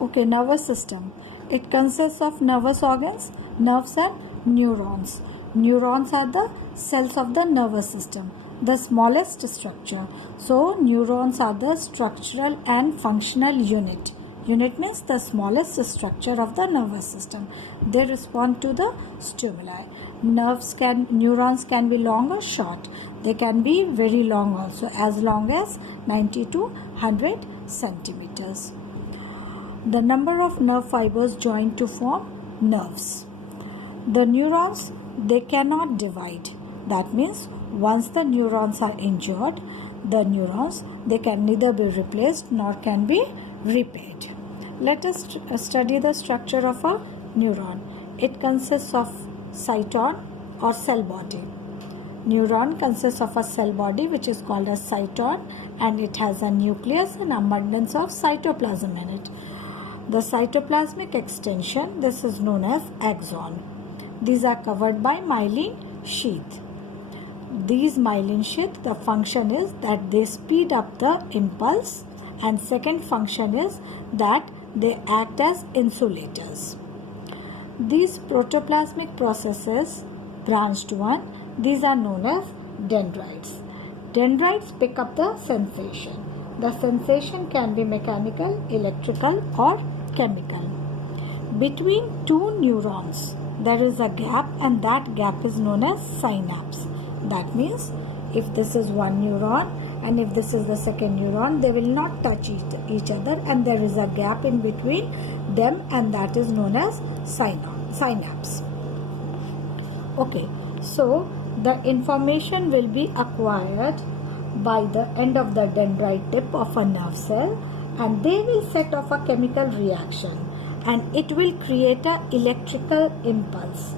Okay, nervous system. It consists of nervous organs, nerves and neurons. Neurons are the cells of the nervous system, the smallest structure. So, neurons are the structural and functional unit. Unit means the smallest structure of the nervous system. They respond to the stimuli. Neurons can be long or short. They can be very long also, as long as 90 to 100 centimeters. The number of nerve fibers join to form nerves. The neurons, they cannot divide. That means once the neurons are injured, the neurons, they can neither be replaced nor can be repaired. Let us study the structure of a neuron. It consists of cyton or cell body. Neuron consists of a cell body which is called as cyton, and it has a nucleus and abundance of cytoplasm in it. The cytoplasmic extension, this is known as axon. These are covered by myelin sheath. These myelin sheath, the function is that they speed up the impulse, and second function is that they act as insulators. These protoplasmic processes, branched one, these are known as dendrites. Dendrites pick up the sensation. The sensation can be mechanical, electrical or chemical. Between two neurons, there is a gap, and that gap is known as synapse. That means if this is one neuron and if this is the second neuron, they will not touch each other, and there is a gap in between them, and that is known as synapse. Okay, so the information will be acquired by the end of the dendrite tip of a nerve cell, and they will set off a chemical reaction, and it will create an electrical impulse.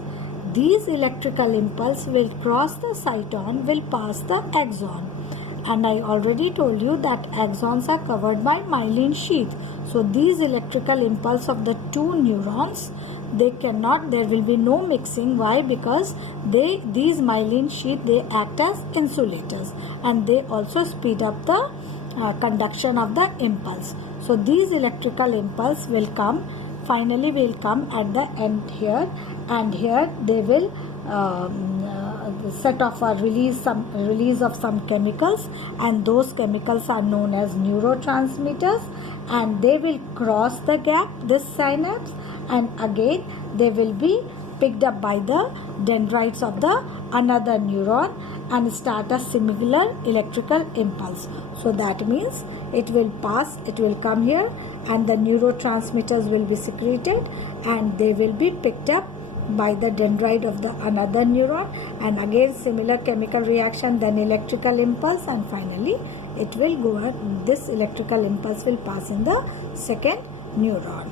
These electrical impulse will cross the cyton, will pass the axon, and I already told you that axons are covered by myelin sheath. So these electrical impulse of the two neurons, there will be no mixing. Why? Because these myelin sheath, they act as insulators, and they also speed up the conduction of the impulse. So these electrical impulse finally will come at the end here, and here they will set off a release of some chemicals, and those chemicals are known as neurotransmitters, and they will cross the gap, this synapse, and again they will be picked up by the dendrites of the another neuron and start a similar electrical impulse. So that means it will come here, and the neurotransmitters will be secreted, and they will be picked up by the dendrite of the another neuron, and again similar chemical reaction, then electrical impulse, and finally it will go, this electrical impulse will pass in the second neuron.